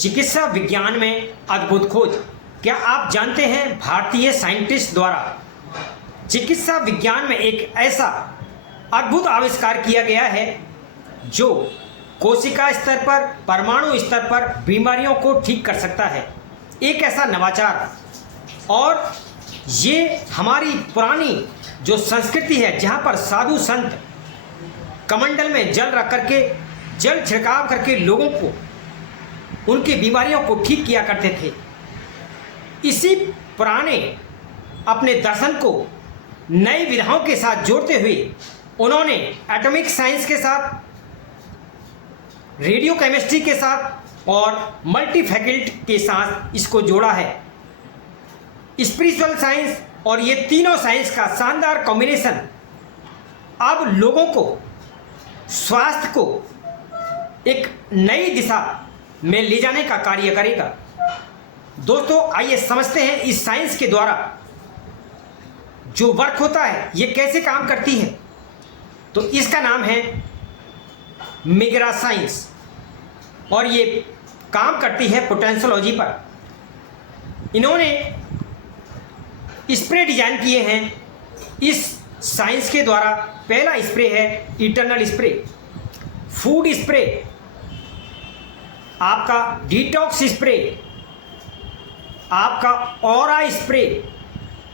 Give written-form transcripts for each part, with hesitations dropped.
चिकित्सा विज्ञान में अद्भुत खोज। क्या आप जानते हैं भारतीय साइंटिस्ट द्वारा चिकित्सा विज्ञान में एक ऐसा अद्भुत आविष्कार किया गया है जो कोशिका स्तर पर, परमाणु स्तर पर बीमारियों को ठीक कर सकता है। एक ऐसा नवाचार, और ये हमारी पुरानी जो संस्कृति है जहाँ पर साधु संत कमंडल में जल रख करके, जल छिड़काव करके लोगों को उनकी बीमारियों को ठीक किया करते थे, इसी पुराने अपने दर्शन को नई विधाओं के साथ जोड़ते हुए उन्होंने एटॉमिक साइंस के साथ, रेडियो केमिस्ट्री के साथ और मल्टी फैकल्टी के साथ इसको जोड़ा है। स्पिरिचुअल साइंस और ये तीनों साइंस का शानदार कॉम्बिनेशन अब लोगों को, स्वास्थ्य को एक नई दिशा में ले जाने का कार्य करेगा। दोस्तों, आइए समझते हैं इस साइंस के द्वारा जो वर्क होता है ये कैसे काम करती है। तो इसका नाम है मिग्रा साइंस और ये काम करती है पोटेंशियोलॉजी पर। इन्होंने स्प्रे डिजाइन किए हैं इस साइंस के द्वारा। पहला स्प्रे है इटर्नल स्प्रे, फूड स्प्रे, आपका डिटॉक्स स्प्रे, आपका ऑरा स्प्रे,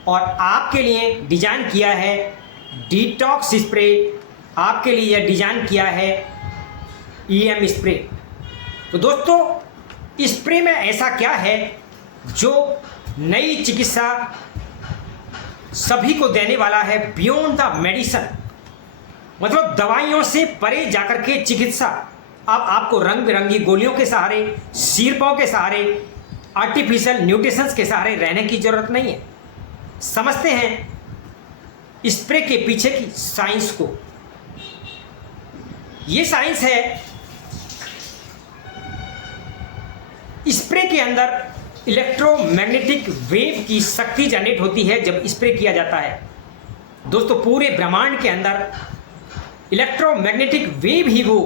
और आपके लिए डिजाइन किया है डिटॉक्स स्प्रे, आपके लिए यह डिजाइन किया है ईएम स्प्रे। तो दोस्तों, स्प्रे में ऐसा क्या है जो नई चिकित्सा सभी को देने वाला है, बियॉन्ड द मेडिसिन, मतलब दवाइयों से परे जाकर के चिकित्सा। अब आपको रंग बिरंगी गोलियों के सहारे, सिरपों के सहारे, आर्टिफिशियल न्यूट्रिशंस के सहारे रहने की जरूरत नहीं है। समझते हैं स्प्रे के पीछे की साइंस को। ये साइंस है, स्प्रे के अंदर इलेक्ट्रोमैग्नेटिक वेव की शक्ति जनरेट होती है जब स्प्रे किया जाता है। दोस्तों, पूरे ब्रह्मांड के अंदर इलेक्ट्रोमैग्नेटिक वेव ही वो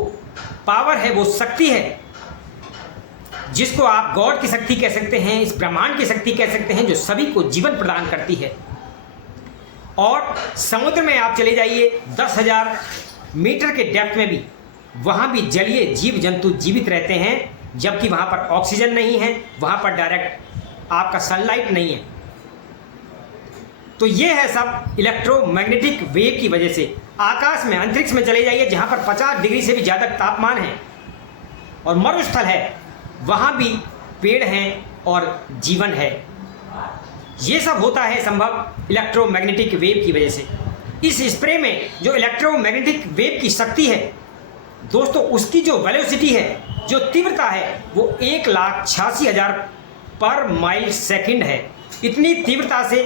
पावर है, वो शक्ति है जिसको आप गॉड की शक्ति कह सकते हैं, इस ब्रह्मांड की शक्ति कह सकते हैं, जो सभी को जीवन प्रदान करती है। और समुद्र में आप चले जाइए 10,000 मीटर के डेप्थ में भी, वहाँ भी जलीय जीव जंतु जीवित रहते हैं, जबकि वहाँ पर ऑक्सीजन नहीं है, वहाँ पर डायरेक्ट आपका सनलाइट नहीं है। तो ये है सब इलेक्ट्रोमैग्नेटिक वेव की वजह से। आकाश में, अंतरिक्ष में चले जाइए जहाँ पर 50 डिग्री से भी ज़्यादा तापमान है और मरुस्थल है, वहाँ भी पेड़ हैं और जीवन है। ये सब होता है संभव इलेक्ट्रोमैग्नेटिक वेव की वजह से। इस स्प्रे में जो इलेक्ट्रोमैग्नेटिक वेव की शक्ति है दोस्तों, उसकी जो वेलोसिटी है, जो तीव्रता है, वो 1,86,000 पर माइल सेकंड है। इतनी तीव्रता से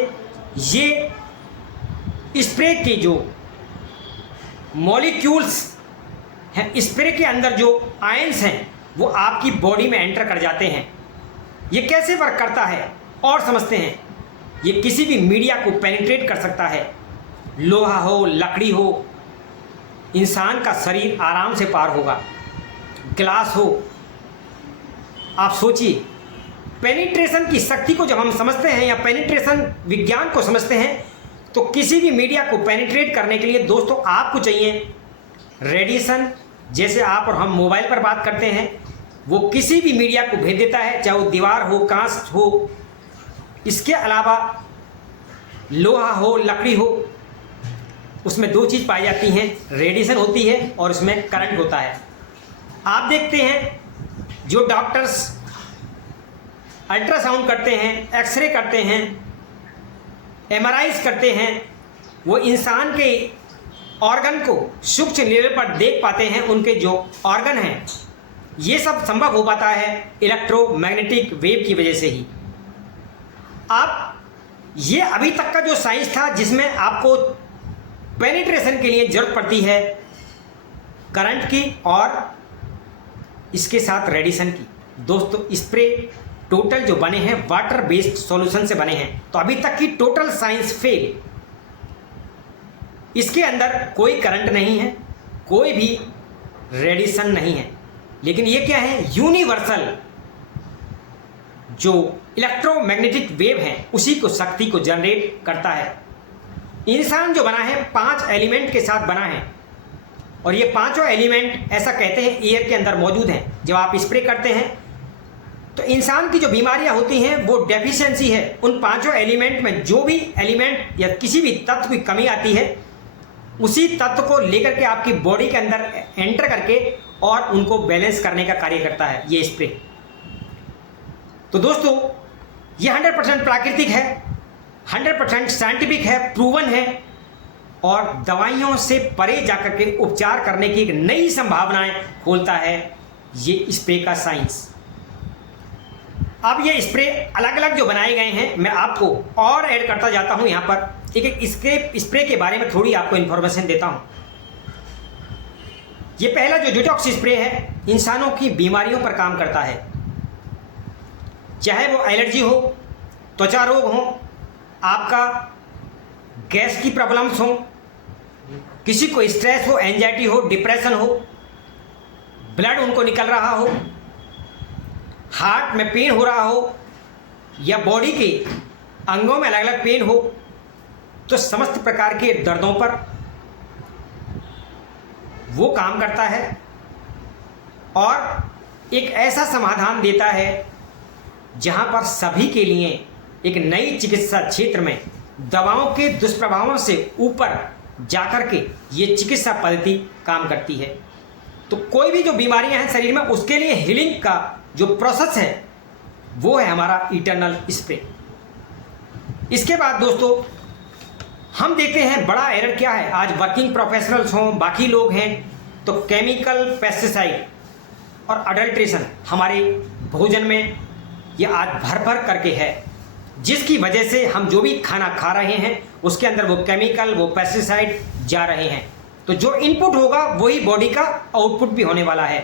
ये स्प्रे के जो मॉलिक्यूल्स हैं, स्प्रे के अंदर जो आयंस हैं, वो आपकी बॉडी में एंटर कर जाते हैं। ये कैसे वर्क करता है और समझते हैं। ये किसी भी मीडिया को पेनिट्रेट कर सकता है, लोहा हो, लकड़ी हो, इंसान का शरीर आराम से पार होगा, ग्लास हो। आप सोचिए, पेनिट्रेशन की शक्ति को जब हम समझते हैं या पेनिट्रेशन विज्ञान को समझते हैं, तो किसी भी मीडिया को पेनिट्रेट करने के लिए दोस्तों आपको चाहिए रेडिएशन। जैसे आप और हम मोबाइल पर बात करते हैं, वो किसी भी मीडिया को भेज देता है, चाहे वो दीवार हो, कांच हो। इसके अलावा लोहा हो, लकड़ी हो, उसमें दो चीज़ पाई जाती हैं, रेडिएशन होती है और उसमें करंट होता है। आप देखते हैं जो डॉक्टर्स अल्ट्रासाउंड करते हैं, एक्सरे करते हैं, एमआरआईज करते हैं, वो इंसान के ऑर्गन को सूक्ष्म लेवल पर देख पाते हैं, उनके जो ऑर्गन हैं। ये सब संभव हो पाता है इलेक्ट्रोमैग्नेटिक वेव की वजह से ही। आप ये अभी तक का जो साइंस था जिसमें आपको पेनिट्रेशन के लिए जरूरत पड़ती है करंट की और इसके साथ रेडिएशन की। दोस्तों, स्प्रे टोटल जो बने हैं वाटर बेस्ड सॉल्यूशन से बने हैं, तो अभी तक की टोटल साइंस फेल। इसके अंदर कोई करंट नहीं है, कोई भी रेडिएशन नहीं है, लेकिन ये क्या है, यूनिवर्सल जो इलेक्ट्रोमैग्नेटिक वेव है उसी को शक्ति को जनरेट करता है। इंसान जो बना है 5 एलिमेंट के साथ बना है और ये पांचों एलिमेंट ऐसा कहते हैं एयर के अंदर मौजूद हैं। जब आप स्प्रे करते हैं तो इंसान की जो बीमारियां होती हैं वो डेफिशिएंसी है। उन पांचों एलिमेंट में जो भी एलिमेंट या किसी भी तत्व की कमी आती है उसी तत्व को लेकर के आपकी बॉडी के अंदर एंटर करके और उनको बैलेंस करने का कार्य करता है ये स्प्रे। तो दोस्तों ये 100% प्राकृतिक है, 100% साइंटिफिक है, प्रूवन है और दवाइयों से परे जाकर के उपचार करने की एक नई संभावनाएं खोलता है ये स्प्रे का साइंस। अब ये स्प्रे अलग अलग जो बनाए गए हैं मैं आपको और ऐड करता जाता हूं। यहां पर एक स्प्रे के बारे में थोड़ी आपको इंफॉर्मेशन देता हूं। ये पहला जो डिटॉक्स स्प्रे है इंसानों की बीमारियों पर काम करता है, चाहे वो एलर्जी हो, त्वचा रोग हो, आपका गैस की प्रॉब्लम्स हो, किसी को स्ट्रेस हो, एंजाइटी हो, डिप्रेशन हो, ब्लड उनको निकल रहा हो, हार्ट में पेन हो रहा हो या बॉडी के अंगों में अलग अलग पेन हो, तो समस्त प्रकार के दर्दों पर वो काम करता है और एक ऐसा समाधान देता है जहां पर सभी के लिए एक नई चिकित्सा क्षेत्र में दवाओं के दुष्प्रभावों से ऊपर जाकर के ये चिकित्सा पद्धति काम करती है। तो कोई भी जो बीमारियां हैं शरीर में उसके लिए हीलिंग का जो प्रोसेस है वो है हमारा इटर्नल स्प्रे। इसके बाद दोस्तों हम देखते हैं बड़ा एरर क्या है। आज वर्किंग प्रोफेशनल्स हों, बाकी लोग हैं, तो केमिकल, पेस्टिसाइड और अडल्ट्रेशन हमारे भोजन में ये आज भर भर करके है, जिसकी वजह से हम जो भी खाना खा रहे हैं उसके अंदर वो केमिकल, वो पेस्टिसाइड जा रहे हैं। तो जो इनपुट होगा वही बॉडी का आउटपुट भी होने वाला है।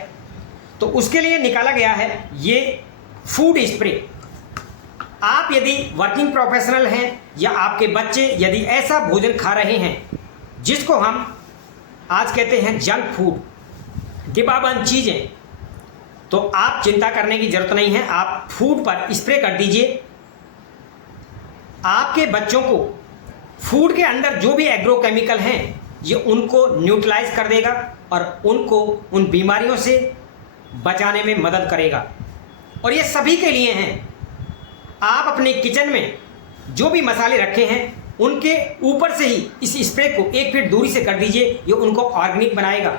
तो उसके लिए निकाला गया है ये फूड स्प्रे। आप यदि वर्किंग प्रोफेशनल हैं या आपके बच्चे यदि ऐसा भोजन खा रहे हैं जिसको हम आज कहते हैं जंक फूड, डिब्बाबंद चीज़ें, तो आप चिंता करने की ज़रूरत नहीं है। आप फूड पर स्प्रे कर दीजिए। आपके बच्चों को फूड के अंदर जो भी एग्रोकेमिकल हैं ये उनको न्यूट्रलाइज कर देगा और उनको उन बीमारियों से बचाने में मदद करेगा। और ये सभी के लिए हैं। आप अपने किचन में जो भी मसाले रखे हैं उनके ऊपर से ही इस स्प्रे को 1 फीट दूरी से कर दीजिए, ये उनको ऑर्गेनिक बनाएगा।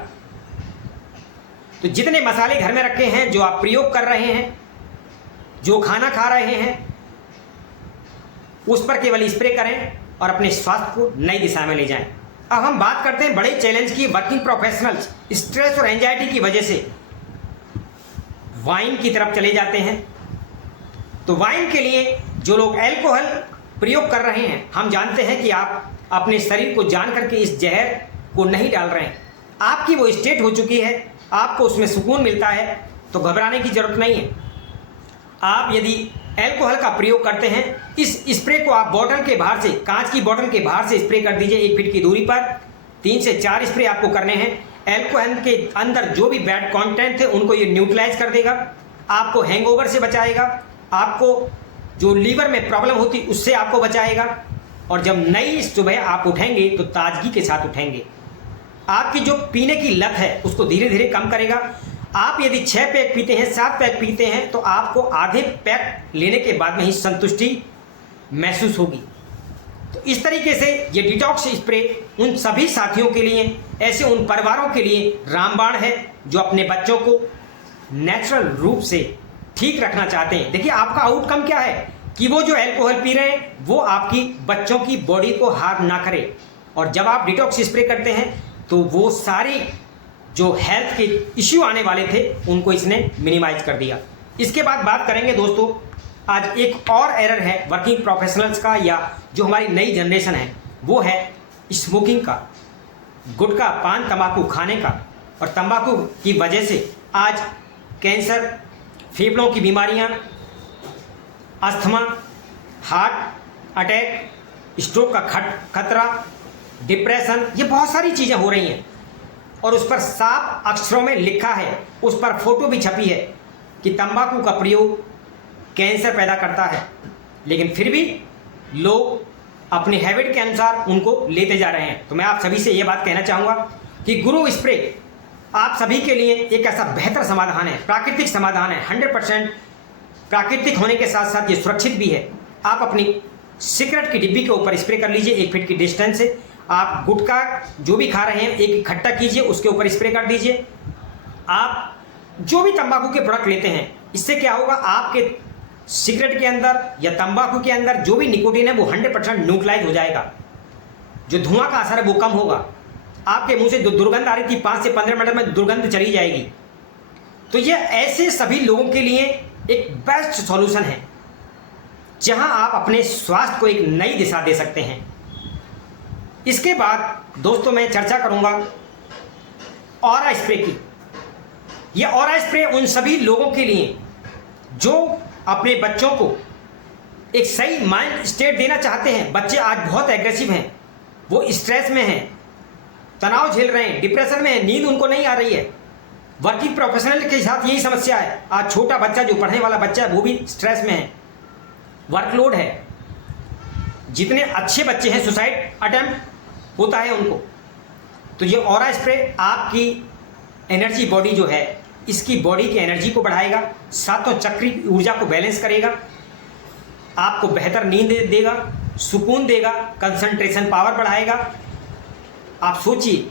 तो जितने मसाले घर में रखे हैं, जो आप प्रयोग कर रहे हैं, जो खाना खा रहे हैं, उस पर केवल स्प्रे करें और अपने स्वास्थ्य को नई दिशा में ले जाएं। अब हम बात करते हैं बड़े चैलेंज की। वर्किंग प्रोफेशनल्स स्ट्रेस और एंजाइटी की वजह से वाइन की तरफ चले जाते हैं। तो वाइन के लिए जो लोग अल्कोहल प्रयोग कर रहे हैं, हम जानते हैं कि आप अपने शरीर को जान करके इस जहर को नहीं डाल रहे हैं। आपकी वो स्टेट हो चुकी है, आपको उसमें सुकून मिलता है, तो घबराने की ज़रूरत नहीं है। आप यदि अल्कोहल का प्रयोग करते हैं, इस स्प्रे को आप बोतल के बाहर से, कांच की बोतल के बाहर से स्प्रे कर दीजिए 1 फीट की दूरी पर। 3 से 4 स्प्रे आपको करने हैं। अल्कोहल के अंदर जो भी बैड कंटेंट थे उनको ये न्यूट्रलाइज कर देगा, आपको हैंगओवर से बचाएगा, आपको जो लीवर में प्रॉब्लम होती उससे आपको बचाएगा। और जब नई सुबह आप उठेंगे तो ताजगी के साथ उठेंगे। आपकी जो पीने की लत है उसको धीरे धीरे कम करेगा। आप यदि 6 पैक पीते हैं, 7 पैक पीते हैं, तो आपको आधे पैक लेने के बाद में ही संतुष्टि महसूस होगी। तो इस तरीके से ये डिटॉक्स स्प्रे उन सभी साथियों के लिए, ऐसे उन परिवारों के लिए रामबाण है जो अपने बच्चों को नेचुरल रूप से ठीक रखना चाहते हैं। देखिए आपका आउटकम क्या है कि वो जो अल्कोहल पी रहे हैं वो आपकी बच्चों की बॉडी को हार्म ना करे। और जब आप डिटॉक्स स्प्रे करते हैं तो वो सारी जो हेल्थ के इश्यू आने वाले थे उनको इसने मिनिमाइज कर दिया। इसके बाद बात करेंगे दोस्तों, आज एक और एरर है वर्किंग प्रोफेशनल्स का या जो हमारी नई जनरेशन है, वो है स्मोकिंग का, गुटखा, पान, तंबाकू खाने का। और तंबाकू की वजह से आज कैंसर, फेफड़ों की बीमारियां, अस्थमा, हार्ट अटैक, स्ट्रोक का खतरा, डिप्रेशन, ये बहुत सारी चीज़ें हो रही हैं। और उस पर साफ अक्षरों में लिखा है, उस पर फोटो भी छपी है कि तंबाकू का प्रयोग कैंसर पैदा करता है, लेकिन फिर भी लोग अपने हैबिट के अनुसार उनको लेते जा रहे हैं। तो मैं आप सभी से ये बात कहना चाहूँगा कि गुरु स्प्रे आप सभी के लिए एक ऐसा बेहतर समाधान है, प्राकृतिक समाधान है। 100% प्राकृतिक होने के साथ साथ ये सुरक्षित भी है। आप अपनी सिगरेट की डिब्बी के ऊपर स्प्रे कर लीजिए 1 फीट की डिस्टेंस से। आप गुटखा जो भी खा रहे हैं एक इकट्ठा कीजिए, उसके ऊपर स्प्रे कर दीजिए। आप जो भी तंबाकू के प्रोडक्ट लेते हैं, इससे क्या होगा, आपके सिगरेट के अंदर या तंबाकू के अंदर जो भी निकोटीन है वो 100% न्यूट्रलाइज हो जाएगा। जो धुआं का असर है वो कम होगा। आपके मुंह से जो दुर्गंध आ रही थी 5 से 15 मिनट में दुर्गंध चली जाएगी। तो ये ऐसे सभी लोगों के लिए एक बेस्ट सॉल्यूशन है, जहां आप अपने स्वास्थ्य को एक नई दिशा दे सकते हैं। इसके बाद दोस्तों मैं चर्चा करूंगा ऑरा स्प्रे की। यह ऑरा स्प्रे उन सभी लोगों के लिए जो अपने बच्चों को एक सही माइंड स्टेट देना चाहते हैं। बच्चे आज बहुत एग्रेसिव हैं, वो स्ट्रेस में हैं, तनाव झेल रहे हैं, डिप्रेशन में हैं, नींद उनको नहीं आ रही है। वर्किंग प्रोफेशनल के साथ यही समस्या है। आज छोटा बच्चा जो पढ़ने वाला बच्चा है वो भी स्ट्रेस में है, वर्कलोड है। जितने अच्छे बच्चे हैं सुसाइड अटेम्प्ट होता है उनको। तो ये ऑरा स्प्रे आपकी एनर्जी बॉडी जो है, इसकी बॉडी की एनर्जी को बढ़ाएगा, सातों चक्री ऊर्जा को बैलेंस करेगा, आपको बेहतर नींद देगा, सुकून देगा, कंसंट्रेशन पावर बढ़ाएगा। आप सोचिए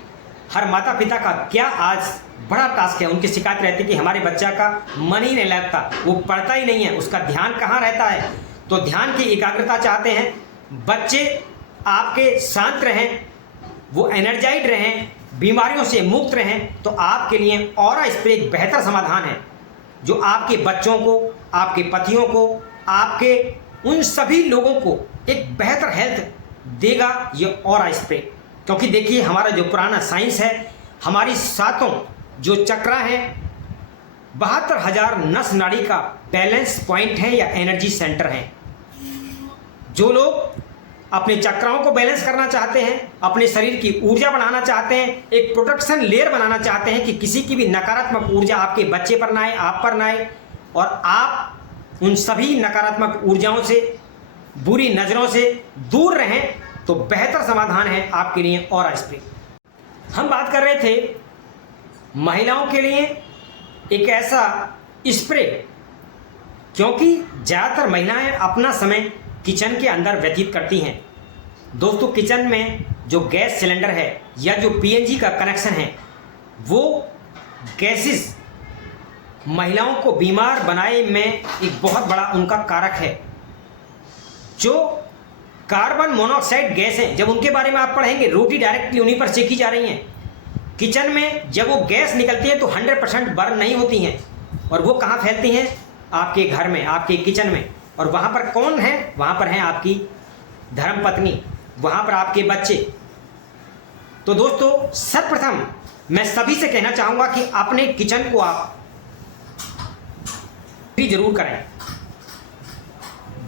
हर माता पिता का क्या आज बड़ा टास्क है। उनकी शिकायत रहती है कि हमारे बच्चा का मन ही नहीं लगता, वो पढ़ता ही नहीं है, उसका ध्यान कहाँ रहता है। तो ध्यान की एकाग्रता चाहते हैं, बच्चे आपके शांत रहें, वो एनर्जाइड रहें, बीमारियों से मुक्त रहें। तो आपके लिए ऑरा स्प्रे एक बेहतर समाधान है, जो आपके बच्चों को, आपके पतियों को, आपके उन सभी लोगों को एक बेहतर हेल्थ देगा ये ऑरा स्प्रे। क्योंकि देखिए हमारा जो पुराना साइंस है, हमारी सातों जो चक्रा हैं, 72,000 नस नाड़ी का बैलेंस पॉइंट है या एनर्जी सेंटर है। जो लोग अपने चक्राओं को बैलेंस करना चाहते हैं, अपने शरीर की ऊर्जा बढ़ाना चाहते हैं, एक प्रोटेक्शन लेयर बनाना चाहते हैं कि किसी की भी नकारात्मक ऊर्जा आपके बच्चे पर ना आए, आप पर ना आए, और आप उन सभी नकारात्मक ऊर्जाओं से, बुरी नज़रों से दूर रहें, तो बेहतर समाधान है आपके लिए ऑरा स्प्रे। हम बात कर रहे थे महिलाओं के लिए एक ऐसा स्प्रे, क्योंकि ज़्यादातर महिलाएं अपना समय किचन के अंदर व्यतीत करती हैं। दोस्तों किचन में जो गैस सिलेंडर है या जो पीएनजी का कनेक्शन है, वो गैसेस महिलाओं को बीमार बनाने में एक बहुत बड़ा उनका कारक है। जो कार्बन मोनोऑक्साइड गैस है, जब उनके बारे में आप पढ़ेंगे, रोटी डायरेक्टली उन्हीं पर सेकी जा रही हैं। किचन में जब वो गैस निकलती है तो 100% बर्न नहीं होती हैं, और वो कहाँ फैलती हैं, आपके घर में, आपके किचन में। और वहाँ पर कौन है, वहाँ पर हैं आपकी धर्मपत्नी, वहाँ पर आपके बच्चे। तो दोस्तों सर्वप्रथम मैं सभी से कहना चाहूँगा कि अपने किचन को आप भी जरूर करें।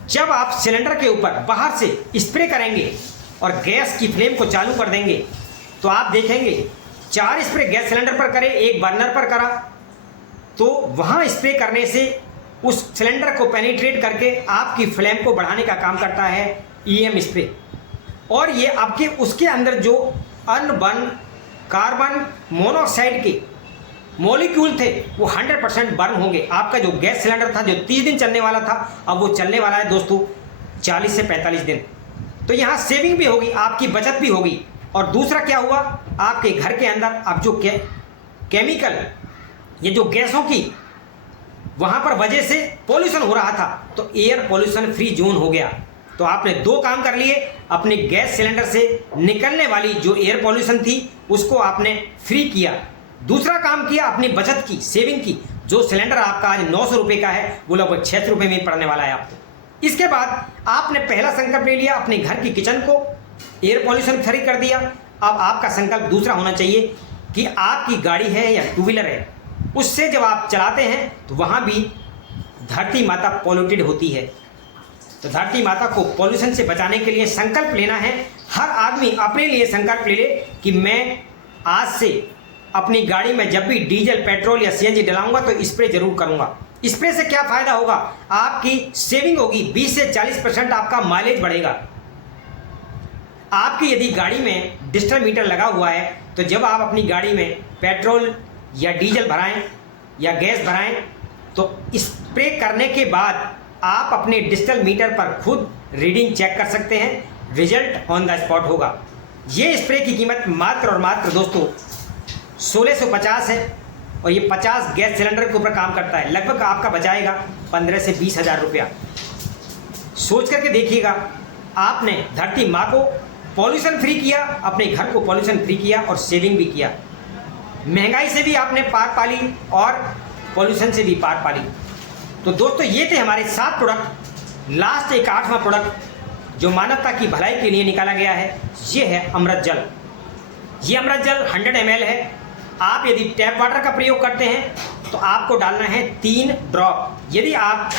जब आप सिलेंडर के ऊपर बाहर से स्प्रे करेंगे और गैस की फ्लेम को चालू कर देंगे, तो आप देखेंगे 4 स्प्रे गैस सिलेंडर पर करें, 1 बर्नर पर करा, तो वहाँ स्प्रे करने से उस सिलेंडर को पेनिट्रेट करके आपकी फ्लेम को बढ़ाने का काम करता है ईएम स्प्रे। और ये आपके उसके अंदर जो अनबर्न कार्बन मोनोऑक्साइड के मॉलिक्यूल थे वो 100% बर्न होंगे। आपका जो गैस सिलेंडर था जो 30 दिन चलने वाला था, अब वो चलने वाला है दोस्तों 40 से 45 दिन। तो यहाँ सेविंग भी होगी, आपकी बचत भी होगी। और दूसरा क्या हुआ, आपके घर के अंदर अब जो केमिकल, ये जो गैसों की वहाँ पर वजह से पॉल्यूशन हो रहा था, तो एयर पॉल्यूशन फ्री जोन हो गया। तो आपने 2 काम कर लिए, अपने गैस सिलेंडर से निकलने वाली जो एयर पॉल्यूशन थी उसको आपने फ्री किया। दूसरा काम किया अपनी बचत की, सेविंग की। जो सिलेंडर आपका आज 900 रुपये का है वो लगभग 600 रुपये में पड़ने वाला है आपको। इसके बाद आपने पहला संकल्प ले लिया, अपने घर की किचन को एयर पॉल्यूशन फ्री कर दिया। अब आपका संकल्प दूसरा होना चाहिए कि आपकी गाड़ी है या 2 व्हीलर है, उससे जब आप चलाते हैं तो वहाँ भी धरती माता पॉल्यूटेड होती है। तो धरती माता को पॉल्यूशन से बचाने के लिए संकल्प लेना है। हर आदमी अपने लिए संकल्प ले ले कि मैं आज से अपनी गाड़ी में जब भी डीजल, पेट्रोल या सीएनजी डलाऊंगा तो स्प्रे जरूर करूंगा। स्प्रे से क्या फ़ायदा होगा? आपकी सेविंग होगी, 20 से 40% आपका माइलेज बढ़ेगा। आपकी यदि गाड़ी में डिजिटल मीटर लगा हुआ है तो जब आप अपनी गाड़ी में पेट्रोल या डीजल भराएं या गैस भराएं तो स्प्रे करने के बाद आप अपने डिजिटल मीटर पर खुद रीडिंग चेक कर सकते हैं, रिजल्ट ऑन द स्पॉट होगा। ये स्प्रे की कीमत मात्र और मात्र दोस्तों 1650 है और ये 50 गैस सिलेंडर के ऊपर काम करता है। लगभग आपका बचाएगा 15 से 20 हज़ार रुपया। सोच करके देखिएगा, आपने धरती माँ को पॉल्यूशन फ्री किया, अपने घर को पॉल्यूशन फ्री किया और सेविंग भी किया। महंगाई से भी आपने पार पाली और पॉल्यूशन से भी पार पाली। तो दोस्तों ये थे हमारे 7 प्रोडक्ट। लास्ट एक 8वां प्रोडक्ट जो मानवता की भलाई के लिए निकाला गया है, ये है अमृत जल। ये अमृत जल 100 ml है। आप यदि टैप वाटर का प्रयोग करते हैं तो आपको डालना है 3 ड्रॉप। यदि आप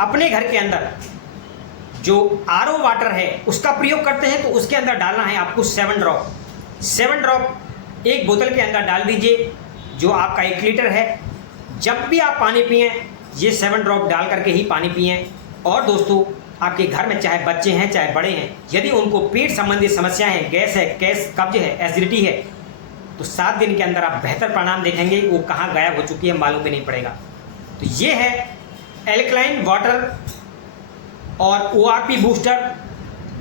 अपने घर के अंदर जो आरओ वाटर है उसका प्रयोग करते हैं तो उसके अंदर डालना है आपको 7 ड्रॉप। 7 ड्रॉप एक बोतल के अंदर डाल दीजिए जो आपका 1 लीटर है। जब भी आप पानी पिएं ये 7 ड्रॉप डाल करके ही पानी पिएं। और दोस्तों आपके घर में चाहे बच्चे हैं चाहे बड़े हैं, यदि उनको पेट संबंधी समस्या है, गैस है, कब्ज है, एसिडिटी है, तो 7 दिन के अंदर आप बेहतर परिणाम देखेंगे। वो कहाँ गायब हो चुकी है मालूम भी नहीं पड़ेगा। तो ये है एल्कलाइन वाटर और ORP बूस्टर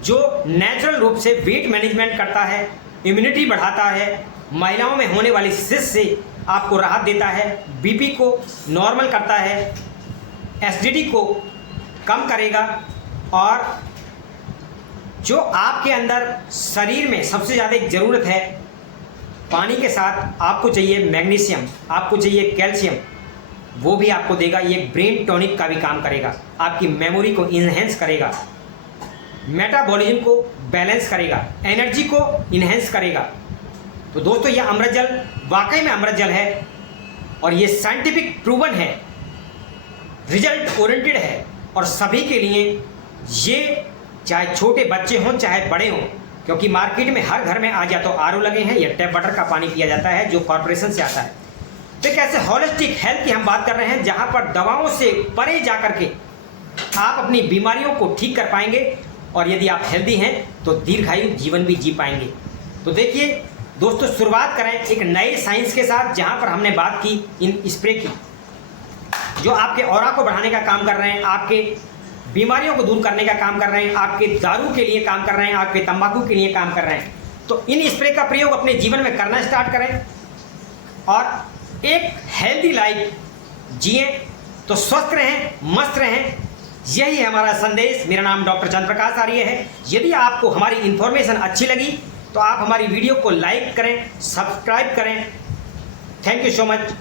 जो नेचुरल रूप से वेट मैनेजमेंट करता है, इम्यूनिटी बढ़ाता है, महिलाओं में होने वाली सिस्ट से आपको राहत देता है, बीपी को नॉर्मल करता है, एसिडिटी को कम करेगा और जो आपके अंदर शरीर में सबसे ज़्यादा एक ज़रूरत है, पानी के साथ आपको चाहिए मैग्नीशियम, आपको चाहिए कैल्शियम, वो भी आपको देगा। ये ब्रेन टॉनिक का भी काम करेगा, आपकी मेमोरी को इन्हेंस करेगा, मेटाबॉलिज्म को बैलेंस करेगा, एनर्जी को इन्हेंस करेगा। तो दोस्तों ये अमृत जल वाकई में अमृत जल है और ये साइंटिफिक प्रूवन है, रिजल्ट ओरिएंटेड है और सभी के लिए, ये चाहे छोटे बच्चे हों चाहे बड़े हों, क्योंकि मार्केट में हर घर में आज या तो आरओ लगे हैं या टैप वाटर का पानी पिया जाता है जो कॉर्पोरेशन से आता है। तो एक ऐसे होलिस्टिक हेल्थ की हम बात कर रहे हैं जहां पर दवाओं से परे जा करके आप अपनी बीमारियों को ठीक कर पाएंगे और यदि आप हेल्दी हैं तो दीर्घायु जीवन भी जी पाएंगे। तो देखिए दोस्तों, शुरुआत करें एक नए साइंस के साथ जहां पर हमने बात की इन स्प्रे की जो आपके ऑरा को बढ़ाने का काम कर रहे हैं, आपके बीमारियों को दूर करने का काम कर रहे हैं, आपके दारू के लिए काम कर रहे हैं, आपके तंबाकू के लिए काम कर रहे हैं। तो इन स्प्रे का प्रयोग अपने जीवन में करना स्टार्ट करें और एक हेल्दी लाइफ जिए तो स्वस्थ रहें, मस्त रहें। यही है हमारा संदेश। मेरा नाम डॉक्टर चंद्रप्रकाश आर्य है। यदि आपको हमारी इन्फॉर्मेशन अच्छी लगी तो आप हमारी वीडियो को लाइक करें, सब्सक्राइब करें। Thank you so much.